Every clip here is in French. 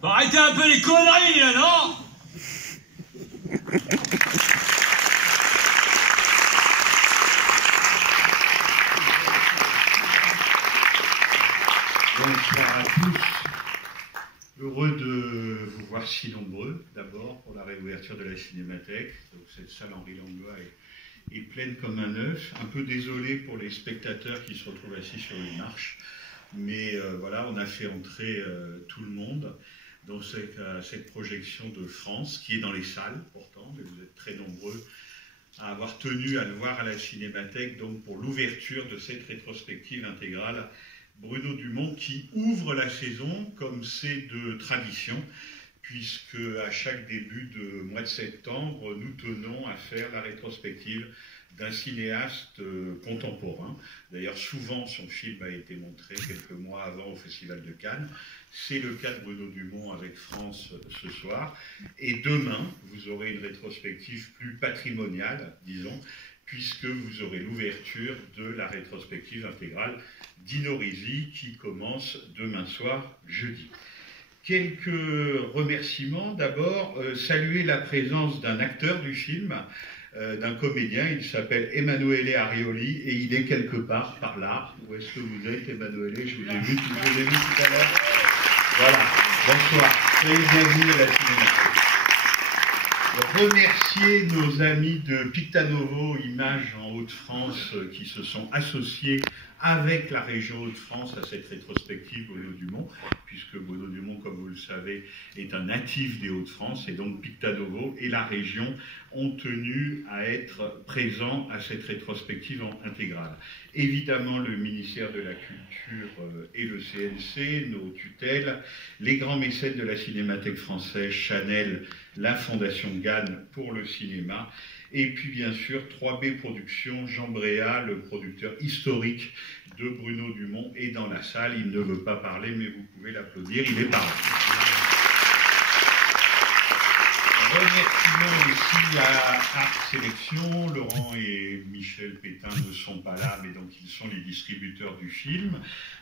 Bah, arrêtez un peu les conneries, là, non? Bonsoir à tous. Heureux de vous voir si nombreux, d'abord pour la réouverture de la Cinémathèque. Donc, cette salle Henri Langlois est pleine comme un œuf. Un peu désolé pour les spectateurs qui se retrouvent assis sur une marche. Mais voilà, on a fait entrer tout le monde dans cette projection de France, qui est dans les salles pourtant, mais vous êtes très nombreux à avoir tenu à le voir à la Cinémathèque, donc pour l'ouverture de cette rétrospective intégrale Bruno Dumont, qui ouvre la saison comme c'est de tradition, puisque à chaque début de mois de septembre, nous tenons à faire la rétrospective d'un cinéaste contemporain. D'ailleurs, souvent, son film a été montré quelques mois avant au Festival de Cannes. C'est le cas de Bruno Dumont avec France ce soir. Et demain, vous aurez une rétrospective plus patrimoniale, disons, puisque vous aurez l'ouverture de la rétrospective intégrale d'Ino Risi qui commence demain soir, jeudi. Quelques remerciements. D'abord, saluer la présence d'un acteur du film, d'un comédien. Il s'appelle Emanuele Arioli et il est quelque part par là. Où est-ce que vous êtes, Emanuele? Je vous ai vu tout à l'heure. Voilà, bonsoir. Soyez bienvenus à la Cinémathèque. Remercier nos amis de Pictanovo Images en Hauts-de-France qui se sont associés avec la région Hauts-de-France à cette rétrospective Bruno Dumont, puisque Bruno Dumont, comme vous le savez, est un natif des Hauts-de-France, et donc Pictanovo et la région ont tenu à être présents à cette rétrospective intégrale. Évidemment, le ministère de la Culture et le CNC, nos tutelles, les grands mécènes de la Cinémathèque française, Chanel, la Fondation Gann pour le cinéma, et puis bien sûr 3B Productions, Jean Bréa, le producteur historique de Bruno Dumont, est dans la salle. Il ne veut pas parler, mais vous pouvez l'applaudir, il est par là. Remerciements aussi à Art Sélection. Laurent et Michel Pétain ne sont pas là, mais donc ils sont les distributeurs du film.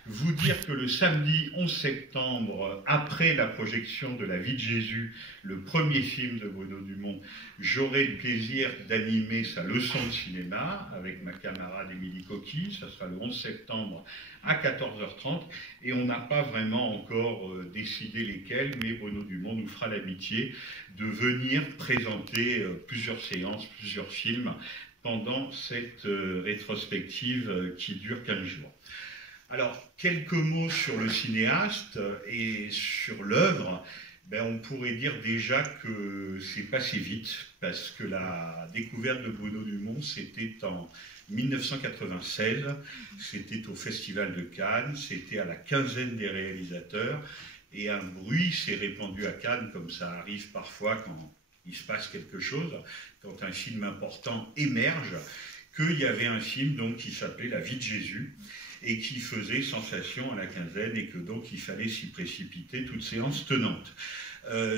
Vous dire que le samedi 11 septembre, après la projection de La vie de Jésus, le premier film de Bruno Dumont, j'aurai le plaisir d'animer sa leçon de cinéma avec ma camarade Émilie Coquille. Ça sera le 11 septembre à 14h30 et on n'a pas vraiment encore décidé lesquels, mais Bruno Dumont nous fera l'amitié de venir présenter plusieurs séances, plusieurs films pendant cette rétrospective qui dure 15 jours. Alors, quelques mots sur le cinéaste et sur l'œuvre. On pourrait dire déjà que c'est passé vite, parce que la découverte de Bruno Dumont, c'était en 1996, c'était au Festival de Cannes, c'était à la quinzaine des réalisateurs, et un bruit s'est répandu à Cannes, comme ça arrive parfois quand il se passe quelque chose, quand un film important émerge, qu'il y avait un film donc, qui s'appelait La vie de Jésus, et qui faisait sensation à la quinzaine, et que donc il fallait s'y précipiter, toute séance tenante.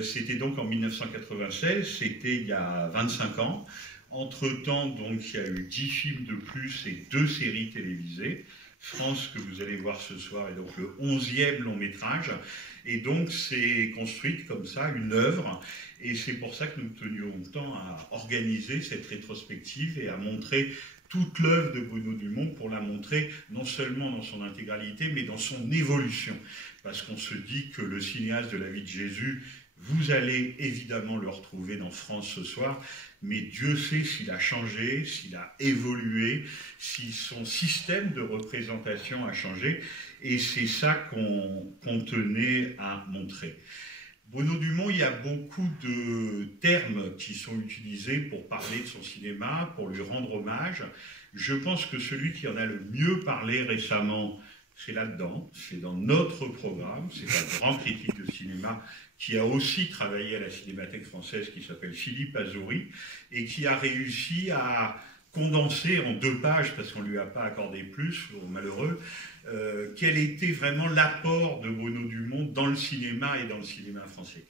C'était donc en 1996, c'était il y a 25 ans. Entre-temps, donc, il y a eu 10 films de plus et 2 séries télévisées. France, que vous allez voir ce soir, est donc le 11e long métrage. Et donc, c'est construite comme ça, une œuvre. Et c'est pour ça que nous tenions tant à organiser cette rétrospective et à montrer toute l'œuvre de Bruno Dumont, pour la montrer non seulement dans son intégralité, mais dans son évolution. Parce qu'on se dit que le cinéaste de La vie de Jésus, vous allez évidemment le retrouver dans France ce soir, mais Dieu sait s'il a changé, s'il a évolué, si son système de représentation a changé, et c'est ça qu'on tenait à montrer. Bruno Dumont, il y a beaucoup de termes qui sont utilisés pour parler de son cinéma, pour lui rendre hommage. Je pense que celui qui en a le mieux parlé récemment, c'est là-dedans, c'est dans notre programme, c'est un grand critique de cinéma qui a aussi travaillé à la Cinémathèque française, qui s'appelle Philippe Azouri, et qui a réussi à condenser en 2 pages, parce qu'on ne lui a pas accordé plus, malheureux, quel était vraiment l'apport de Bruno Dumont dans le cinéma et dans le cinéma français.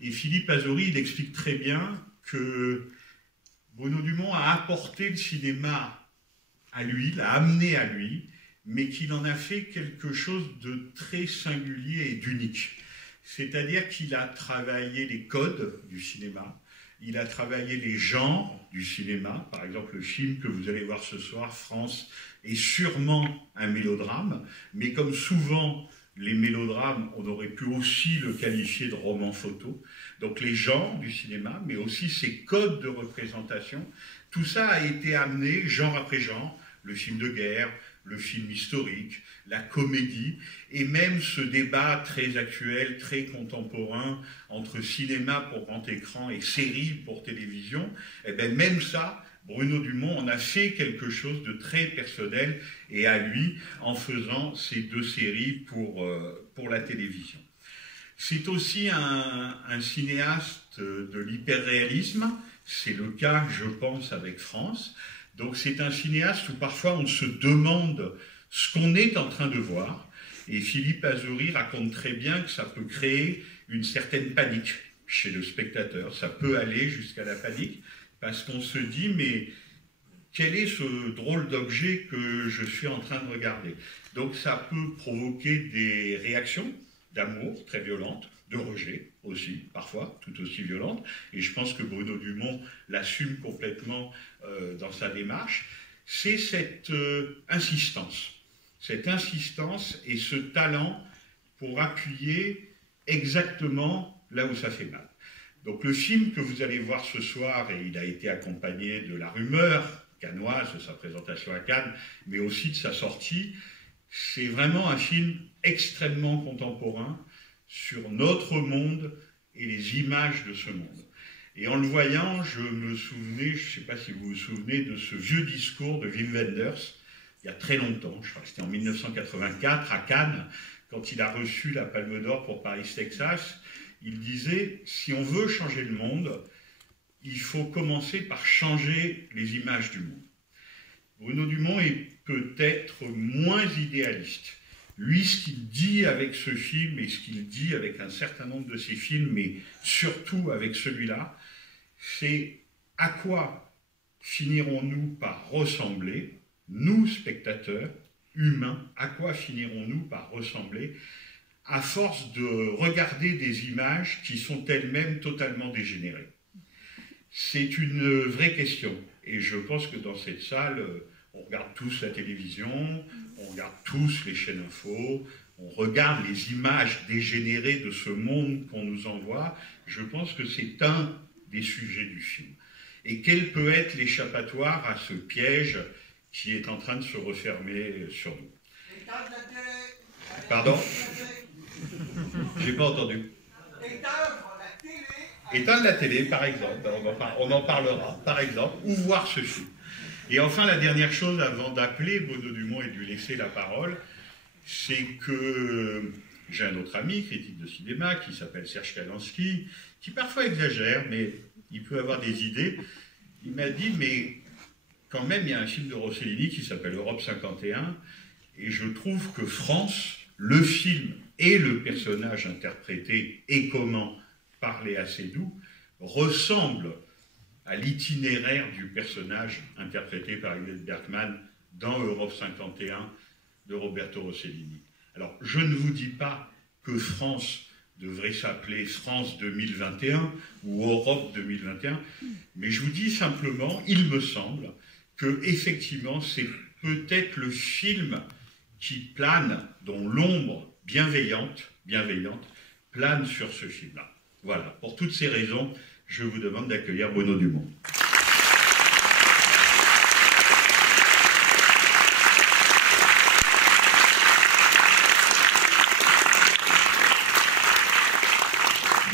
Et Philippe Azouri, il explique très bien que Bruno Dumont a apporté le cinéma à lui, l'a amené à lui, mais qu'il en a fait quelque chose de très singulier et d'unique. C'est-à-dire qu'il a travaillé les codes du cinéma, il a travaillé les genres du cinéma. Par exemple, le film que vous allez voir ce soir, France, est sûrement un mélodrame, mais comme souvent les mélodrames, on aurait pu aussi le qualifier de roman photo. Donc les genres du cinéma, mais aussi ses codes de représentation, tout ça a été amené genre après genre, le film de guerre, le film historique, la comédie, et même ce débat très actuel, très contemporain, entre cinéma pour grand écran et série pour télévision, et bien même ça, Bruno Dumont en a fait quelque chose de très personnel, et à lui, en faisant ces 2 séries pour la télévision. C'est aussi un cinéaste de l'hyperréalisme, c'est le cas, je pense, avec France. Donc c'est un cinéaste où parfois on se demande ce qu'on est en train de voir. Et Philippe Azouri raconte très bien que ça peut créer une certaine panique chez le spectateur. Ça peut aller jusqu'à la panique parce qu'on se dit mais quel est ce drôle d'objet que je suis en train de regarder? Donc ça peut provoquer des réactions d'amour très violentes, de rejet aussi, parfois, tout aussi violentes. Et je pense que Bruno Dumont l'assume complètement dans sa démarche. C'est cette insistance et ce talent pour appuyer exactement là où ça fait mal. Donc le film que vous allez voir ce soir, et il a été accompagné de La Rumeur cannoise, de sa présentation à Cannes, mais aussi de sa sortie, c'est vraiment un film extrêmement contemporain sur notre monde et les images de ce monde. Et en le voyant, je me souvenais, je ne sais pas si vous vous souvenez, de ce vieux discours de Wim Wenders, il y a très longtemps, je crois que c'était en 1984 à Cannes, quand il a reçu la Palme d'Or pour Paris, Texas. Il disait, si on veut changer le monde, il faut commencer par changer les images du monde. Bruno Dumont est peut-être moins idéaliste. Lui, ce qu'il dit avec ce film et ce qu'il dit avec un certain nombre de ses films, mais surtout avec celui-là, c'est à quoi finirons-nous par ressembler, nous, spectateurs, humains, à quoi finirons-nous par ressembler à force de regarder des images qui sont elles-mêmes totalement dégénérées? C'est une vraie question. Et je pense que dans cette salle, on regarde tous la télévision, on regarde tous les chaînes info, on regarde les images dégénérées de ce monde qu'on nous envoie. Je pense que c'est un des sujets du film. Et quel peut être l'échappatoire à ce piège qui est en train de se refermer sur nous? Pardon? J'ai pas entendu. Éteindre la télé, par exemple. On en parlera, par exemple, ou voir ce film. Et enfin, la dernière chose, avant d'appeler Bruno Dumont et de lui laisser la parole, c'est que j'ai un autre ami, critique de cinéma, qui s'appelle Serge Kalansky, qui parfois exagère, mais il peut avoir des idées. Il m'a dit, mais quand même, il y a un film de Rossellini qui s'appelle Europe 51, et je trouve que France, le film et le personnage interprété, et comment parler assez doux, ressemblent à l'itinéraire du personnage interprété par Ingrid Bergman dans Europe 51 de Roberto Rossellini. Alors, je ne vous dis pas que France devrait s'appeler France 2021 ou Europe 2021, mais je vous dis simplement, il me semble que effectivement, c'est peut-être le film qui plane, dont l'ombre bienveillante plane sur ce film-là. Voilà, pour toutes ces raisons, je vous demande d'accueillir Bruno Dumont.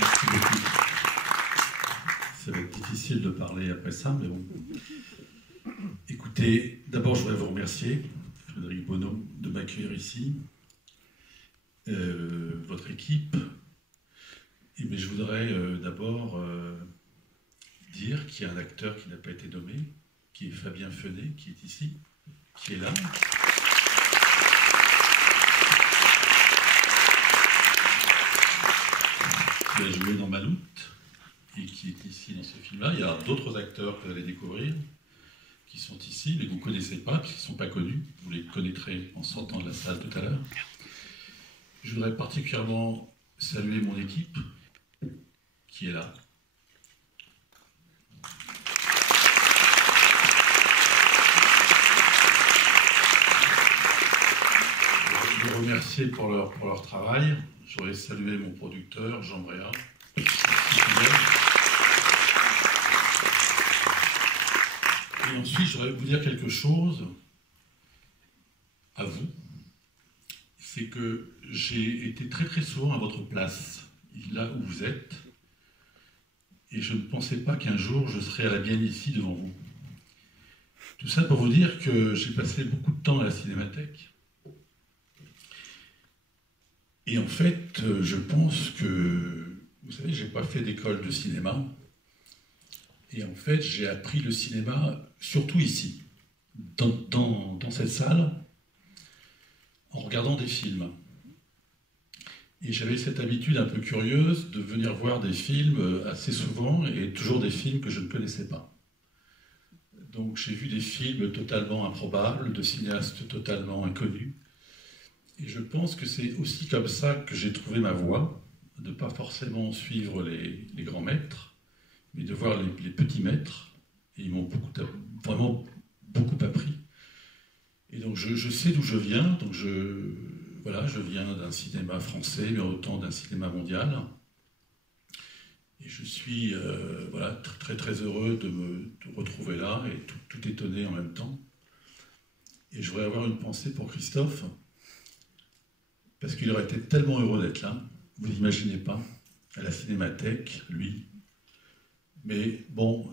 Merci beaucoup. Ça va être difficile de parler après ça, mais bon. Écoutez, d'abord, je voudrais vous remercier, Frédéric Bonneau, de m'accueillir ici, votre équipe. Mais je voudrais d'abord dire qu'il y a un acteur qui n'a pas été nommé, qui est Fabien Fenet, qui est ici, qui est là. Qui a joué dans Maloute et qui est ici dans ce film-là. Il y a d'autres acteurs que vous allez découvrir qui sont ici, mais que vous ne connaissez pas, parce qu'ils ne sont pas connus. Vous les connaîtrez en sortant de la salle tout à l'heure. Je voudrais particulièrement saluer mon équipe qui est là. Je veux remercier pour leur travail. J'aurais salué mon producteur, Jean Bréa. Et ensuite, je voudrais vous dire quelque chose à vous. C'est que j'ai été très très souvent à votre place, là où vous êtes, et je ne pensais pas qu'un jour je serais à la bien ici devant vous. Tout ça pour vous dire que j'ai passé beaucoup de temps à la Cinémathèque. Et en fait, je pense que, vous savez, je n'ai pas fait d'école de cinéma. Et en fait, j'ai appris le cinéma surtout ici, dans cette salle, en regardant des films. Et j'avais cette habitude un peu curieuse de venir voir des films assez souvent, et toujours des films que je ne connaissais pas. Donc j'ai vu des films totalement improbables, de cinéastes totalement inconnus. Et je pense que c'est aussi comme ça que j'ai trouvé ma voie, de ne pas forcément suivre les grands maîtres, mais de voir les petits maîtres. Et ils m'ont vraiment beaucoup appris. Et donc je sais d'où je viens, donc voilà, je viens d'un cinéma français, mais autant d'un cinéma mondial. Et je suis voilà, très très heureux de me retrouver là et tout étonné en même temps. Et je voudrais avoir une pensée pour Christophe, parce qu'il aurait été tellement heureux d'être là, vous n'imaginez pas, à la Cinémathèque, lui. Mais bon,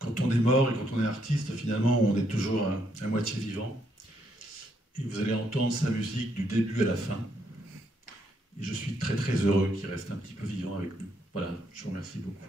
quand on est mort et quand on est artiste, finalement, on est toujours à moitié vivant. Et vous allez entendre sa musique du début à la fin. Et je suis très très heureux qu'il reste un petit peu vivant avec nous. Voilà, je vous remercie beaucoup.